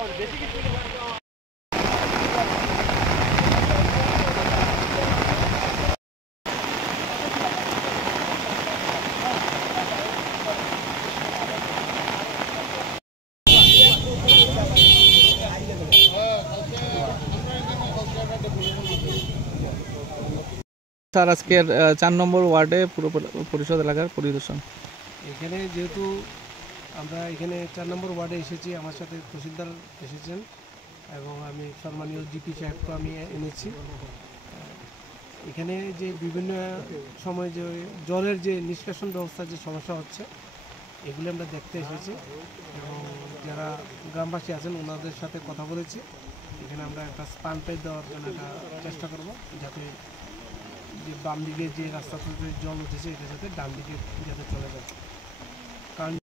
Sir আজকের 4 নম্বর ওয়ার্ডে পুরো পরিষদ এলাকার পরিদর্শন। এখানে যেহেতু আমরা এখানে 4 নম্বর ওয়ার্ডে এসেছি, আমার সাথে তহসিলদার এসেছেন এবং আমি সম্মানীয় জিপি সাহেবকে আমি এনেছি। এখানে যে বিভিন্ন সময় যে জলের যে নিষ্কাশন ব্যবস্থার যে সমস্যা হচ্ছে এগুলো আমরা দেখতে এসেছি এবং যারা গ্রামবাসী আছেন ওনাদের সাথে কথা বলেছি। এখানে আমরা একটা স্পান পাইপ দেওয়ার জন্য একটা চেষ্টা করব, যাতে যে বাম দিকে যে রাস্তা থেকে জল উঠেছে এটা যাতে ডান দিকে যাতে চলে যায়। কারণ